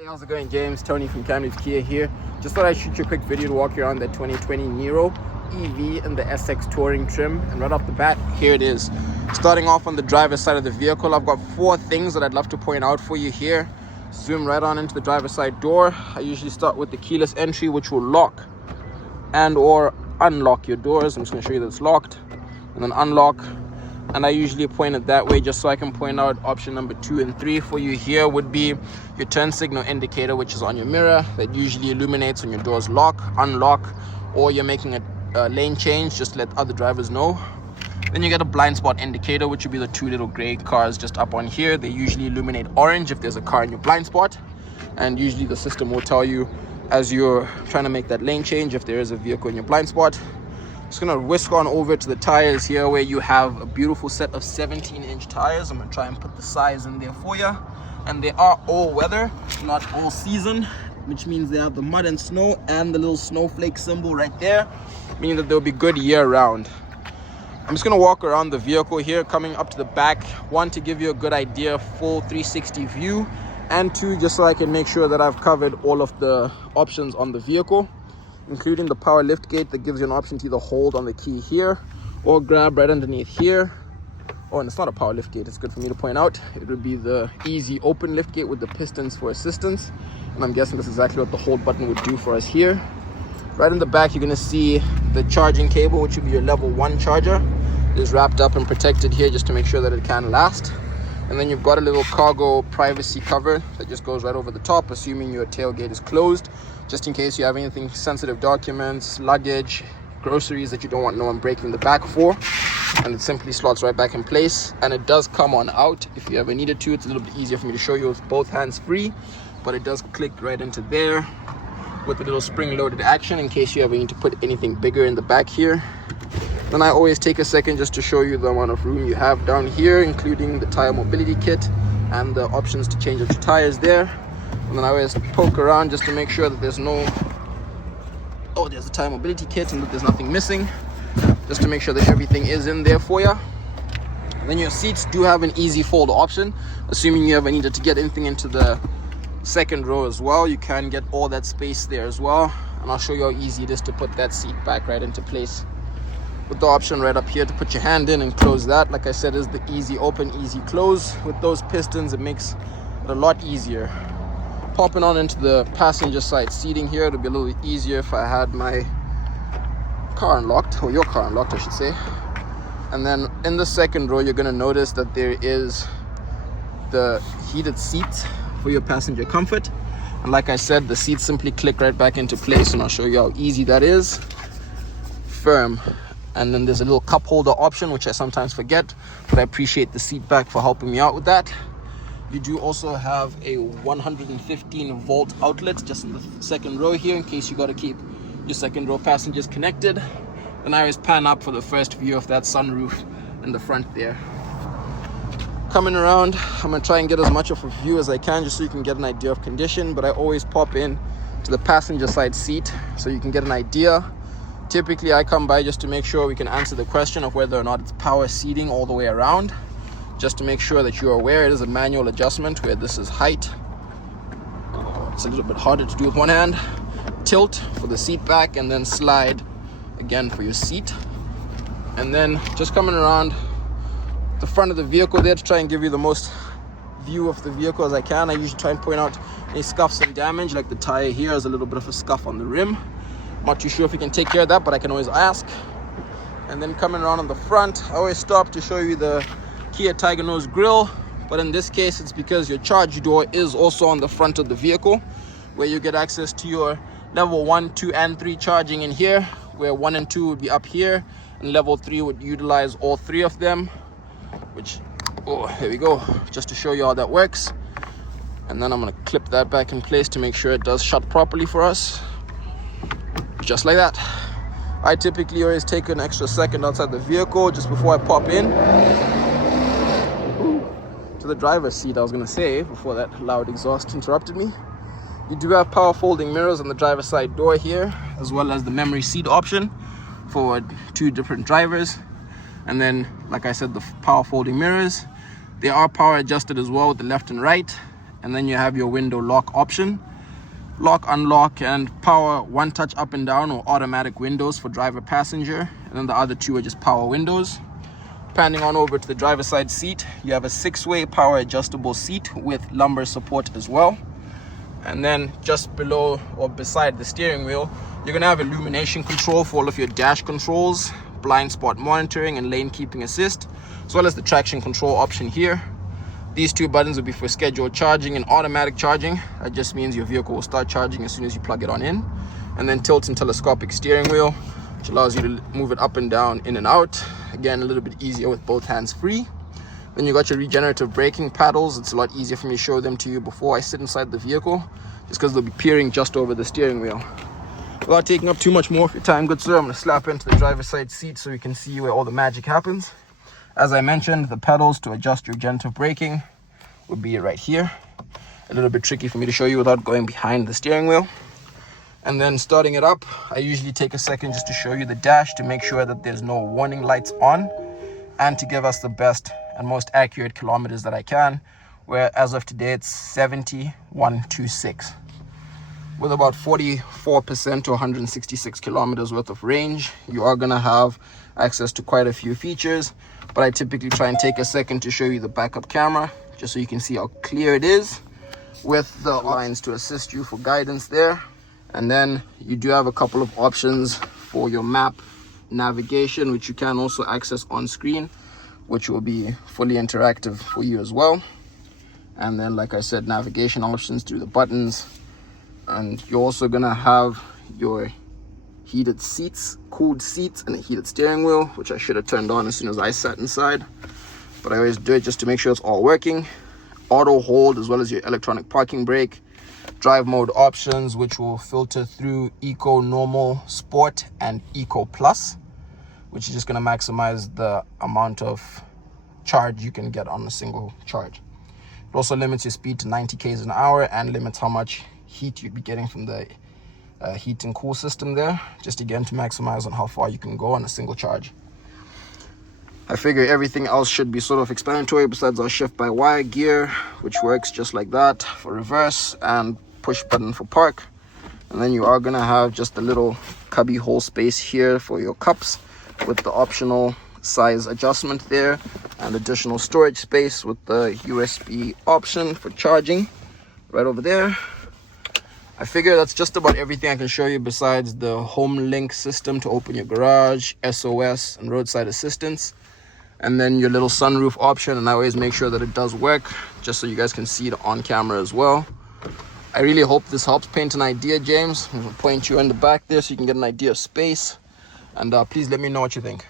Hey, how's it going, James? Tony from Camry's Kia here. Just thought I'd shoot you a quick video to walk you around the 2020 Niro EV and the SX Touring trim. And right off the bat, here it is. Starting off on the driver's side of the vehicle, I've got 4 things that I'd love to point out for you here. Zoom right on into the driver's side door. I usually start with the keyless entry, which will lock and or unlock your doors. I'm just going to show you that it's locked, and then unlock. And I usually point it that way just so I can point out option number 2 and 3 for you. Here would be your turn signal indicator, which is on your mirror, that usually illuminates when your doors lock, unlock, or you're making a lane change, just to let other drivers know. Then you get a blind spot indicator, which would be the 2 little gray cars just up on here. They usually illuminate orange if there's a car in your blind spot, and usually the system will tell you as you're trying to make that lane change if there is a vehicle in your blind spot. Just gonna whisk on over to the tires here, where you have a beautiful set of 17-inch tires. I'm gonna try and put the size in there for you, and they are all weather, not all season, which means they have the mud and snow and the little snowflake symbol right there, meaning that they'll be good year round. I'm just gonna walk around the vehicle here, coming up to the back, 1 to give you a good idea, full 360 view, and 2 just so I can make sure that I've covered all of the options on the vehicle, including the power lift gate that gives you an option to either hold on the key here or grab right underneath here. Oh, and it's not a power lift gate, it's good for me to point out. It would be the easy open lift gate with the pistons for assistance, and I'm guessing that's exactly what the hold button would do for us here. Right in the back, you're going to see the charging cable, which would be your level 1 charger. It is wrapped up and protected here just to make sure that it can last. And then you've got a little cargo privacy cover that just goes right over the top, assuming your tailgate is closed, just in case you have anything sensitive, documents, luggage, groceries that you don't want no one breaking the back for. And it simply slots right back in place, and it does come on out if you ever needed to. It's a little bit easier for me to show you with both hands free, but it does click right into there with a little spring loaded action in case you ever need to put anything bigger in the back here. Then I always take a second just to show you the amount of room you have down here, including the tire mobility kit and the options to change out your tires there. And then I always poke around just to make sure that there's there's a tire mobility kit and that there's nothing missing, just to make sure that everything is in there for you. And then your seats do have an easy fold option, assuming you ever needed to get anything into the second row as well. You can get all that space there as well, and I'll show you how easy it is to put that seat back right into place with the option right up here to put your hand in and close that. Like I said, is the easy open, easy close. With those pistons, it makes it a lot easier. Popping on into the passenger side seating here, it'll be a little easier if I had my car unlocked, or your car unlocked I should say. And then in the second row, you're going to notice that there is the heated seats for your passenger comfort, and like I said, the seats simply click right back into place, and I'll show you how easy that is. Firm. And then there's a little cup holder option, which I sometimes forget, but I appreciate the seat back for helping me out with that. You do also have a 115 volt outlet just in the second row here, in case you got to keep your second row passengers connected. And I always pan up for the first view of that sunroof in the front there. Coming around, I'm going to try and get as much of a view as I can just so you can get an idea of condition, but I always pop in to the passenger side seat so you can get an idea. Typically, I come by just to make sure we can answer the question of whether or not it's power seating all the way around. Just to make sure that you're aware, it is a manual adjustment where this is height. It's a little bit harder to do with one hand. Tilt for the seat back, and then slide again for your seat. And then just coming around the front of the vehicle there to try and give you the most view of the vehicle as I can. I usually try and point out any scuffs and damage, like the tire here has a little bit of a scuff on the rim. Not too sure if you can take care of that, but I can always ask. And then coming around on the front, I always stop to show you the Kia Tiger Nose grille, but in this case it's because your charge door is also on the front of the vehicle, where you get access to your level 1, 2 and 3 charging in here, where 1 and 2 would be up here, and level 3 would utilize all 3 of them, which, here we go, just to show you how that works. And then I'm going to clip that back in place to make sure it does shut properly for us, just like that. I typically always take an extra second outside the vehicle just before I pop in to the driver's seat, I was going to say, before that loud exhaust interrupted me. You do have power folding mirrors on the driver's side door here, as well as the memory seat option for 2 different drivers. And then, like I said, the power folding mirrors, they are power adjusted as well with the left and right. and then you have your window lock option. Lock, unlock, and power one touch up and down or automatic windows for driver passenger, and then the other two are just power windows. Panning on over to the driver's side seat, you have a 6-way power adjustable seat with lumbar support as well. And then just below or beside the steering wheel, you're gonna have illumination control for all of your dash controls, blind spot monitoring, and lane keeping assist, as well as the traction control option here. These two buttons will be for scheduled charging and automatic charging. That just means your vehicle will start charging as soon as you plug it on in. And then tilt and telescopic steering wheel, which allows you to move it up and down, in and out. Again, a little bit easier with both hands free. Then you got your regenerative braking paddles. It's a lot easier for me to show them to you before I sit inside the vehicle, just because they'll be peering just over the steering wheel. Without taking up too much more of your time, good sir, I'm going to slap into the driver's side seat so you can see where all the magic happens. As I mentioned, the pedals to adjust your regenerative braking would be right here. A little bit tricky for me to show you without going behind the steering wheel. And then starting it up, I usually take a second just to show you the dash to make sure that there's no warning lights on, and to give us the best and most accurate kilometers that I can, where as of today it's 7126. With about 44% to 166 kilometers worth of range, you are gonna have access to quite a few features, but I typically try and take a second to show you the backup camera, just so you can see how clear it is, with the lines to assist you for guidance there. And then you do have a couple of options for your map navigation, which you can also access on screen, which will be fully interactive for you as well. And then, like I said, navigation options through the buttons. And you're also gonna have your heated seats, cooled seats, and a heated steering wheel, which I should have turned on as soon as I sat inside, but I always do it just to make sure it's all working. Auto hold, as well as your electronic parking brake. Drive mode options, which will filter through Eco, Normal, Sport, and Eco Plus, which is just going to maximize the amount of charge you can get on a single charge. It also limits your speed to 90 km an hour and limits how much heat you'd be getting from the heat and cool system there, just again to maximize on how far you can go on a single charge. I figure everything else should be sort of explanatory besides our shift by wire gear, which works just like that for reverse, and push button for park. And then you are gonna have just a little cubby hole space here for your cups, with the optional size adjustment there, and additional storage space with the USB option for charging right over there. I figure that's just about everything I can show you besides the home link system to open your garage, SOS, and roadside assistance. And then your little sunroof option, and I always make sure that it does work, just so you guys can see it on camera as well. I really hope this helps paint an idea, James. I'm gonna point you in the back there so you can get an idea of space. And please let me know what you think.